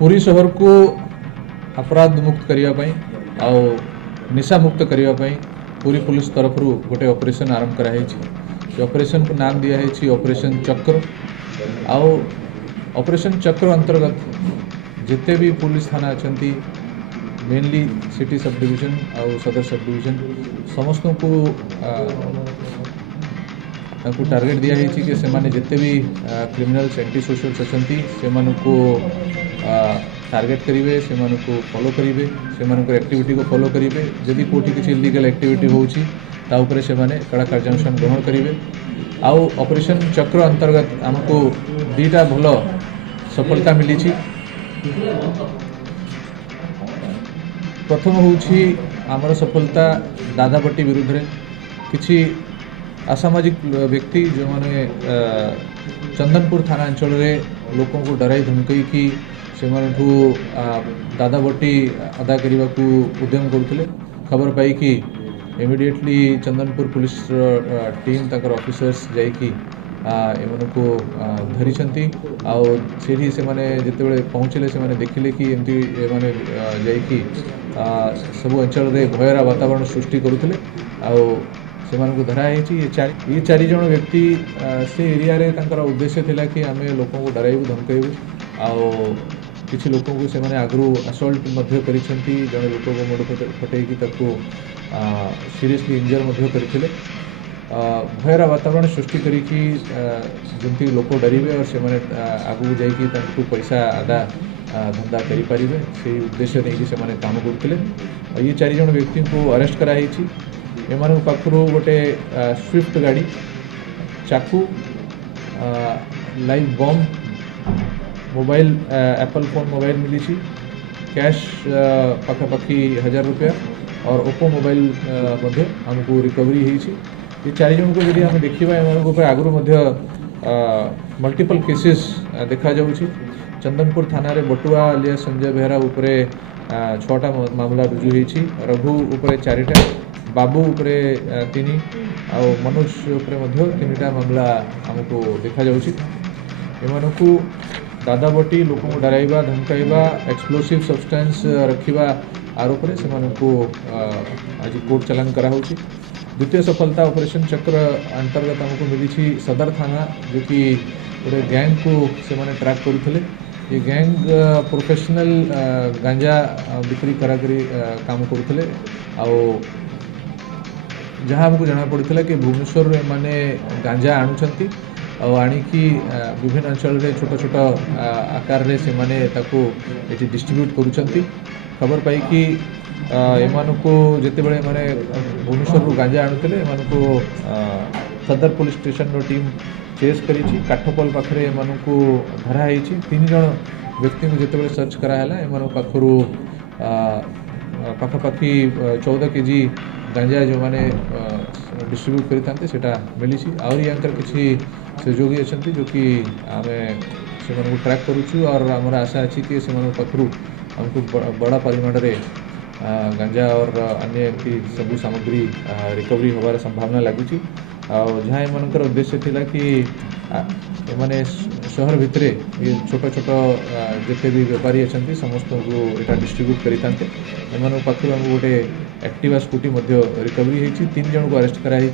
पुरी शहर को अपराध मुक्त करने आउ निशा मुक्त करने पूरी पुलिस तरफ गोटे ऑपरेशन आरंभ कराई। ऑपरेशन को नाम दिखाई ऑपरेशन चक्र। आउ ऑपरेशन चक्र अंतर्गत जिते भी पुलिस थाना अच्छा मेनली सिटी सब डिविजन आउ सदर सब डिविजन समस्त को टार्गेट दिखाई कि से जिते भी क्रिमिनल्स एंटी सोशल्स अच्छा से टार्गेट करेंगे से फॉलो करेंगे से एक्टिविटी को फॉलो करेंगे जदि कौटी किसी इलीगल एक्टिविटी होची से कड़ा कार्यानुष्ठान ग्रहण करेंगे। आउ ऑपरेशन चक्र अंतर्गत आमको दीटा भल सफलता मिली। प्रथम होची आमर सफलता दादाबटी विरुद्ध रे किछि असामाजिक व्यक्ति जो माने चंदनपुर थाना अंचल रे लोकों को डराई धमकई कि से दादाबटी अदा करने को उद्यम करते खबर पाई कि इमिडिएटली चंदनपुर पुलिस टीम तकर ऑफिसर्स जाइकी को धरी आठी से जिते पहुँचले से देखिले कि एमती माने जाइकी सब अंचल रे भयर वातावरण सृष्टि करुले को धराई। ये चार जन व्यक्ति से एरिया रे उद्देश्य थिला कि आम लोक को डराइबू धमकाइबू आउ किसी लोक को से आगु असल्ट करिसेंती जने लोक को मुंड फटेकी सीरियसली इंजर करथिले भयर वातावरण सृष्टि करिकी जमती लोक डरिवे और से आगू जाइकी तांको पैसा आदा धंदा करि परिबे से उद्देश्य नहीं से काम करथिले। ये चार जन व्यक्ति को अरेस्ट कराई। एमान पाखरु गोटे स्विफ्ट गाड़ी चाकू लाइव बम मोबाइल एप्पल फोन मोबाइल मिली कैश पाखापाखि 1000 रुपया और ओप्पो मोबाइल हमको रिकवरी होती। ये चार जन को यदि आम देखा एम आगु मल्टीपल केसेस देखा जाऊँगी। चंदनपुर थाना रे बटुआ अलिया संजय बेहरा उपरे 6टा मामला रुजु होती। रघु उपरे 4टा बाबू उपरे 3 आ मनोज उपरे 3टा मामला हमको देखा जाऊँगी। एमानकु दादाबटी लोक को डराइबा धमकाइबा एक्सप्लोसिव सब्सटेंस रखिबा आरोप में से आज कोर्ट चलान कराऊँगी। द्वितीय सफलता ऑपरेशन चक्र अंतर्गत हमको मिली सदर थाना जो कि गोटे गैंग को से ट्रैक करुले। ये गैंग प्रोफेशनल गांजा बिक्री कराकरी काम करुले। जहाँ हमको जना पड़ा कि भुवनेश्वर माने गांजा आणुंट आणिकी विभिन्न अंचल रे छोट छोट आकार रे से माने ताको एटी डिस्ट्रीब्यूट करुचंती। खबर पाई कि एमानको जेते बेले माने भुवनेश्वर रु गांजा आणुतले एमानको सदर पुलिस स्टेशन रो टीम चेस करी काठपल पाखरे एमानको धरा हेची। 3 जन व्यक्ति को जेते बेले सर्च कराला एमानो पाखरु पाखापाखि 14 केजी गांजा जो माने डिस्ट्रीब्यूट करी सेटा मिली। आउरी यांकर किछि सहयोगी अच्छा जो कि आम से ट्रैक करुचु और आमर आशा अच्छी कि से पाखु हमको बड़ा परिमाण रे गांजा और अन्य एमती सब सामग्री रिकवरी होबार संभावना लगुच। जहाँ एमनकर उद्देश्य थिला कि एमाने शहर भितरे ये छोट छोट जिते भी व्यापारी अच्छा समस्त को यहाँ डिस्ट्रीब्यूट करें एम पाखु गोटे एक्टिवा स्कूटी रिकवरी होती। 3 जन को अरेस्ट कराई।